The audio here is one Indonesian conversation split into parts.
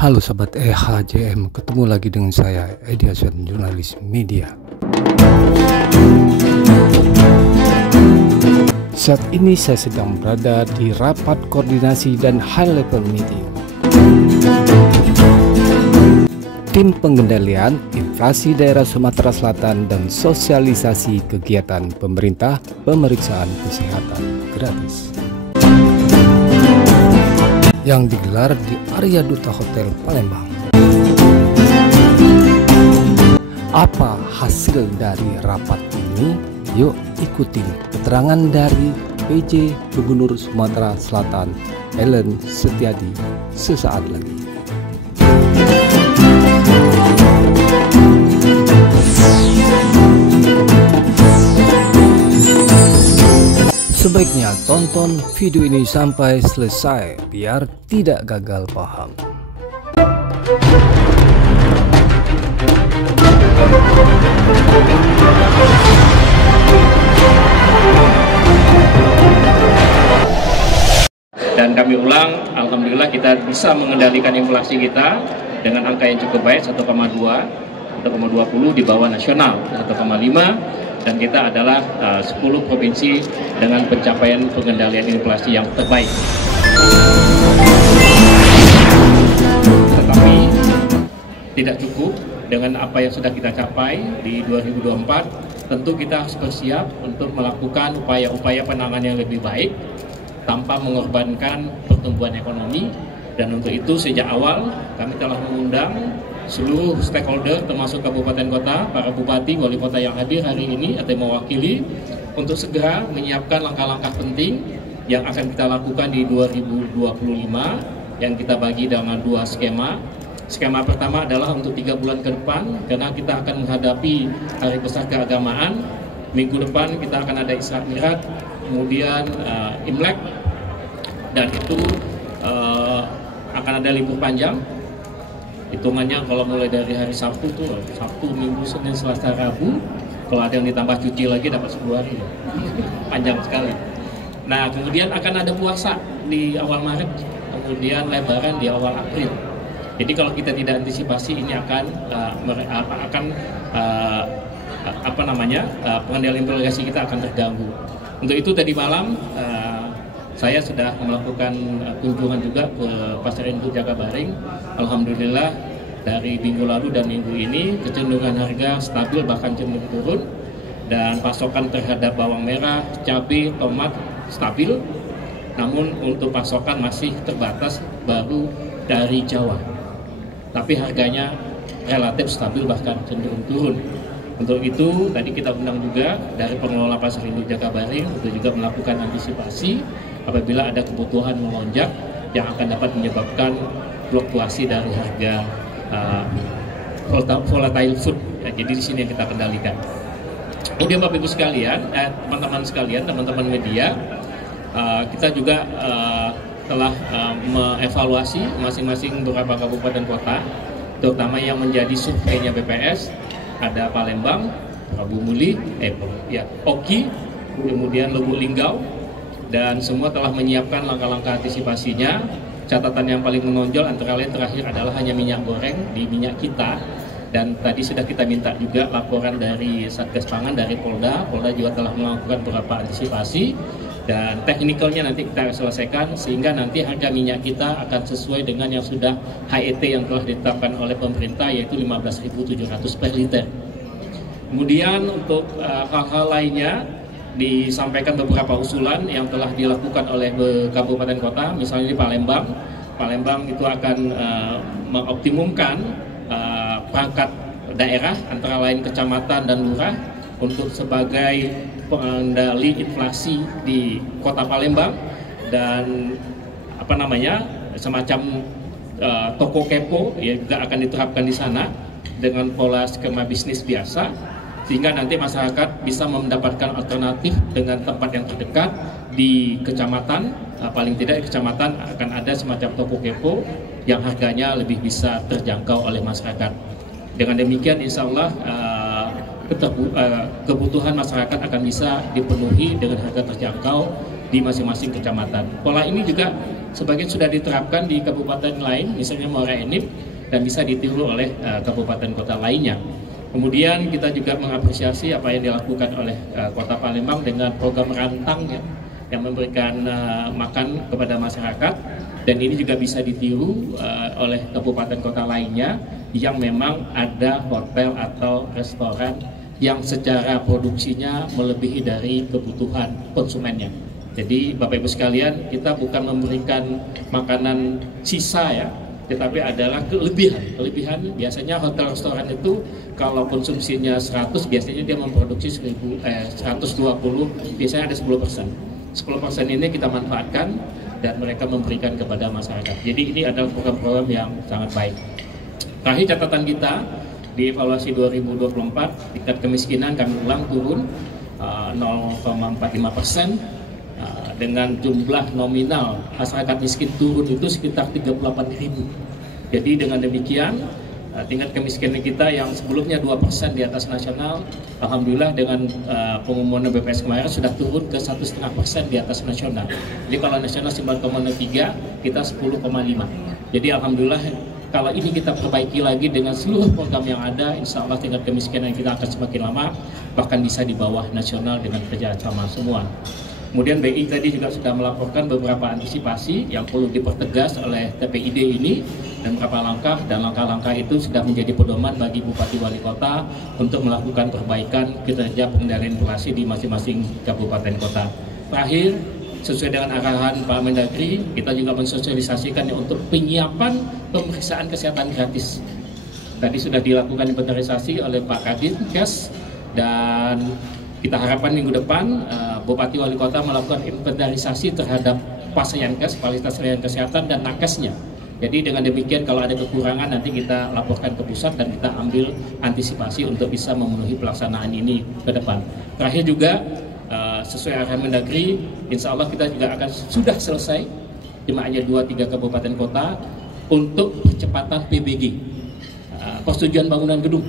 Halo Sobat EHJM, ketemu lagi dengan saya Edi Hasan, jurnalis media. Saat ini saya sedang berada di rapat koordinasi dan high level meeting tim pengendalian inflasi daerah Sumatera Selatan dan sosialisasi kegiatan pemerintah pemeriksaan kesehatan gratis yang digelar di Arya Duta Hotel Palembang. Apa hasil dari rapat ini? Yuk ikutin keterangan dari PJ Gubernur Sumatera Selatan Ellen Setiadi sesaat lagi. Sebaiknya tonton video ini sampai selesai biar tidak gagal paham. Dan kami ulang, alhamdulillah kita bisa mengendalikan inflasi kita dengan angka yang cukup baik, 1,20 di bawah nasional 1,5. Dan kita adalah 10 provinsi dengan pencapaian pengendalian inflasi yang terbaik. Tetapi tidak cukup dengan apa yang sudah kita capai di 2024. Tentu kita harus bersiap untuk melakukan upaya-upaya penanganan yang lebih baik tanpa mengorbankan pertumbuhan ekonomi. Dan untuk itu sejak awal kami telah mengundang seluruh stakeholder termasuk kabupaten kota, para bupati, wali kota yang hadir hari ini atau mewakili untuk segera menyiapkan langkah-langkah penting yang akan kita lakukan di 2025 yang kita bagi dalam 2 skema. Skema pertama adalah untuk 3 bulan ke depan karena kita akan menghadapi hari besar keagamaan. Minggu depan kita akan ada Isra Mi'raj, kemudian Imlek, dan itu akan ada libur panjang. Hitungannya kalau mulai dari hari Sabtu tuh, Sabtu, Minggu, Senin, Selasa, Rabu, kalau ada yang ditambah cuti lagi dapat 10 hari. Panjang sekali. Nah, kemudian akan ada puasa di awal Maret, kemudian Lebaran di awal April. Jadi kalau kita tidak antisipasi ini akan pengendalian inflasi kita akan terganggu. Untuk itu tadi malam saya sudah melakukan kunjungan juga ke Pasar Induk Jakabaring. Alhamdulillah dari minggu lalu dan minggu ini kecenderungan harga stabil bahkan cenderung turun, dan pasokan terhadap bawang merah, cabai, tomat stabil. Namun untuk pasokan masih terbatas baru dari Jawa. Tapi harganya relatif stabil bahkan cenderung turun. Untuk itu tadi kita undang juga dari pengelola Pasar Induk Jakabaring untuk juga melakukan antisipasi apabila ada kebutuhan melonjak yang akan dapat menyebabkan fluktuasi dari harga volatile food. Ya, jadi di sini yang kita kendalikan. Kemudian Bapak Ibu sekalian, teman-teman sekalian, teman-teman media, kita juga telah mengevaluasi masing-masing beberapa kabupaten kota, terutama yang menjadi surveinya BPS. Ada Palembang, Prabu Muli, Oki, kemudian Lubuk Linggau, dan semua telah menyiapkan langkah-langkah antisipasinya. Catatan yang paling menonjol antara lain terakhir adalah hanya minyak goreng di minyak kita, dan tadi sudah kita minta juga laporan dari Satgas Pangan, dari Polda juga telah melakukan beberapa antisipasi, dan teknikalnya nanti kita selesaikan sehingga nanti harga minyak kita akan sesuai dengan yang sudah HET yang telah ditetapkan oleh pemerintah, yaitu 15.700 per liter. Kemudian untuk hal-hal lainnya disampaikan beberapa usulan yang telah dilakukan oleh kabupaten kota. Misalnya di Palembang itu akan mengoptimumkan perangkat daerah antara lain kecamatan dan lurah untuk sebagai pengendali inflasi di kota Palembang, dan semacam toko kepo ya juga akan diterapkan di sana dengan pola skema bisnis biasa, sehingga nanti masyarakat bisa mendapatkan alternatif dengan tempat yang terdekat di kecamatan. Paling tidak di kecamatan akan ada semacam toko kepo yang harganya lebih bisa terjangkau oleh masyarakat. Dengan demikian insya Allah kebutuhan masyarakat akan bisa dipenuhi dengan harga terjangkau di masing-masing kecamatan. Pola ini juga sebagian sudah diterapkan di kabupaten lain, misalnya Muara Enim, dan bisa ditiru oleh kabupaten kota lainnya. Kemudian kita juga mengapresiasi apa yang dilakukan oleh Kota Palembang dengan program rantang ya, yang memberikan makan kepada masyarakat, dan ini juga bisa ditiru oleh kabupaten kota lainnya yang memang ada hotel atau restoran yang secara produksinya melebihi dari kebutuhan konsumennya. Jadi Bapak Ibu sekalian, kita bukan memberikan makanan sisa ya, tetapi adalah kelebihan. Kelebihan biasanya hotel restoran itu kalau konsumsinya 100, biasanya dia memproduksi 120, biasanya ada 10%. 10% ini kita manfaatkan dan mereka memberikan kepada masyarakat. Jadi ini adalah program-program yang sangat baik. Terakhir catatan kita di evaluasi 2024, tingkat kemiskinan kami ulang turun 0,45%. Dengan jumlah nominal masyarakat miskin turun itu sekitar 38.000. Jadi dengan demikian tingkat kemiskinan kita yang sebelumnya 2% di atas nasional, alhamdulillah dengan pengumuman BPS kemarin sudah turun ke 1,5% di atas nasional. Jadi kalau nasional 9,3, kita 10,5. Jadi alhamdulillah kalau ini kita perbaiki lagi dengan seluruh program yang ada, insya Allah tingkat kemiskinan kita akan semakin lama, bahkan bisa di bawah nasional dengan kerjasama semua. Kemudian BI tadi juga sudah melaporkan beberapa antisipasi yang perlu dipertegas oleh TPID ini, dan beberapa langkah, dan langkah-langkah itu sudah menjadi pedoman bagi Bupati Wali Kota untuk melakukan perbaikan kinerja pengendalian inflasi di masing-masing kabupaten kota. Terakhir, sesuai dengan arahan Pak Mendagri, kita juga mensosialisasikan untuk penyiapan pemeriksaan kesehatan gratis. Tadi sudah dilakukan inventarisasi oleh Pak Kadinkes, dan kita harapkan minggu depan Bupati Wali Kota melakukan inventarisasi terhadap Pasyankes, fasilitas layanan kesehatan, dan nakesnya. Jadi dengan demikian kalau ada kekurangan nanti kita laporkan ke pusat dan kita ambil antisipasi untuk bisa memenuhi pelaksanaan ini ke depan. Terakhir juga sesuai arahan Mendagri, insya Allah kita juga akan sudah selesai jemaahnya 2-3 kabupaten kota untuk percepatan PBG, persetujuan bangunan gedung.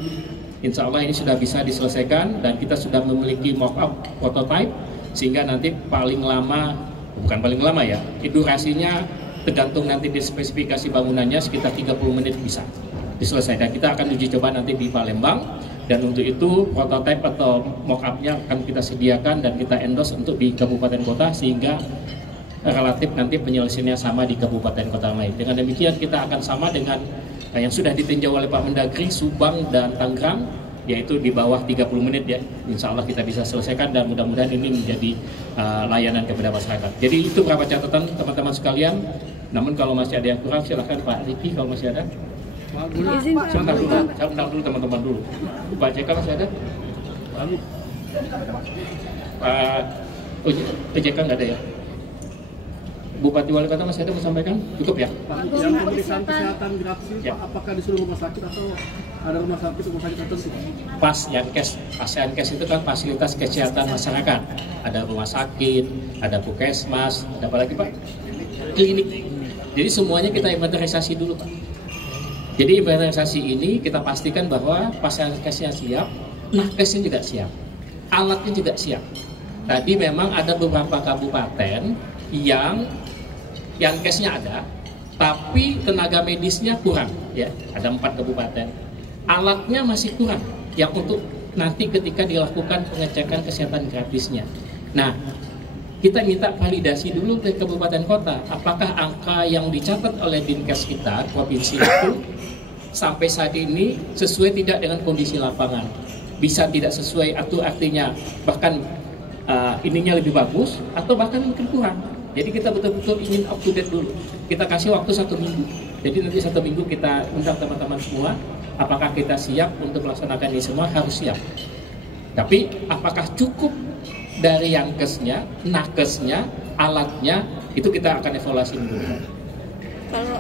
Insya Allah ini sudah bisa diselesaikan dan kita sudah memiliki mock-up prototype, sehingga nanti paling lama, bukan paling lama ya, durasinya tergantung nanti di spesifikasi bangunannya sekitar 30 menit bisa diselesaikan. Kita akan uji coba nanti di Palembang, dan untuk itu prototype atau mock-up-nya akan kita sediakan dan kita endorse untuk di kabupaten kota, sehingga relatif nanti penyelesaiannya sama di kabupaten kota lain. Dengan demikian kita akan sama dengan yang sudah ditinjau oleh Pak Mendagri, Subang dan Tangerang, yaitu di bawah 30 menit ya. Insya Allah kita bisa selesaikan dan mudah-mudahan ini menjadi layanan kepada masyarakat. Jadi itu beberapa catatan teman-teman sekalian. Namun kalau masih ada yang kurang silahkan Pak Riki kalau masih ada. Sebentar dulu, saya undang dulu teman-teman dulu. Pak JK masih ada? Pak JK nggak ada ya? Bupati Wali Kota masih ada mau sampaikan? Cukup ya? Yang pemeriksaan kesehatan gratis itu ya. Apakah di seluruh rumah sakit atau ada rumah sakit tertentu? Pasyankes itu kan fasilitas kesehatan masyarakat. Ada rumah sakit, ada puskesmas, ada apa lagi Pak? Klinik. Jadi semuanya kita inventarisasi dulu Pak. Jadi inventarisasi ini kita pastikan bahwa pasyankesnya siap, nakesnya juga siap, alatnya juga siap. Tadi memang ada beberapa kabupaten yang kesnya ada, tapi tenaga medisnya kurang ya, ada 4 kabupaten. Alatnya masih kurang yang untuk nanti ketika dilakukan pengecekan kesehatan gratisnya. Nah, kita minta validasi dulu ke kabupaten kota, apakah angka yang dicatat oleh Dinkes kita provinsi itu sampai saat ini sesuai tidak dengan kondisi lapangan. Bisa tidak sesuai, atau artinya bahkan ininya lebih bagus atau bahkan mungkin kurang. Jadi kita betul-betul ingin up to date dulu. Kita kasih waktu 1 minggu. Jadi nanti 1 minggu kita undang teman-teman semua. Apakah kita siap untuk melaksanakan ini semua? Harus siap. Tapi apakah cukup dari yankesnya, nakesnya, alatnya? Itu kita akan evaluasi dulu. Kalau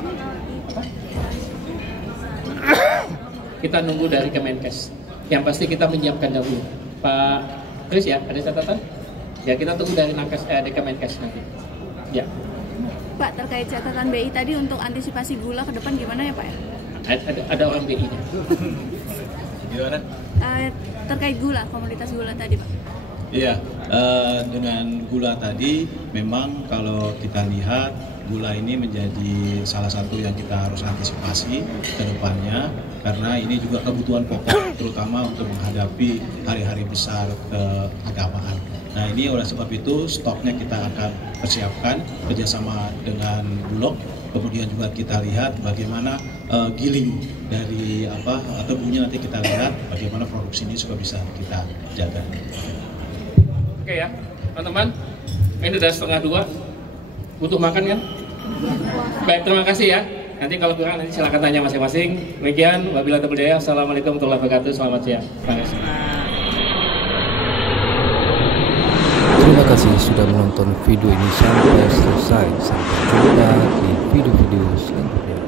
kita nunggu dari Kemenkes. Yang pasti kita menyiapkan dahulu. Pak Kris ya, ada catatan? Ya kita tunggu dari Kemenkes nanti. Ya. Pak, terkait catatan BI tadi untuk antisipasi gula ke depan gimana ya Pak? Ada orang BI-nya. Gimana? Terkait gula, komoditas gula tadi Pak. Iya, Dengan gula tadi, memang kalau kita lihat gula ini menjadi salah satu yang kita harus antisipasi ke depannya, karena ini juga kebutuhan pokok terutama untuk menghadapi hari-hari besar keagamaan. Nah, ini oleh sebab itu stoknya kita akan persiapkan kerjasama dengan Bulog. Kemudian juga kita lihat bagaimana giling dari tebunya, nanti kita lihat bagaimana produksi ini juga bisa kita jaga. Oke ya, teman-teman, ini udah 1:30, butuh makan kan? Baik, terima kasih ya. Nanti kalau kurang nanti silakan tanya masing-masing. Demikian, wabillahi taufiq wal hidayah. Assalamualaikum warahmatullahi wabarakatuh. Selamat siang. Terima kasih. Terima kasih sudah menonton video ini sampai selesai. Sampai jumpa di video-video selanjutnya.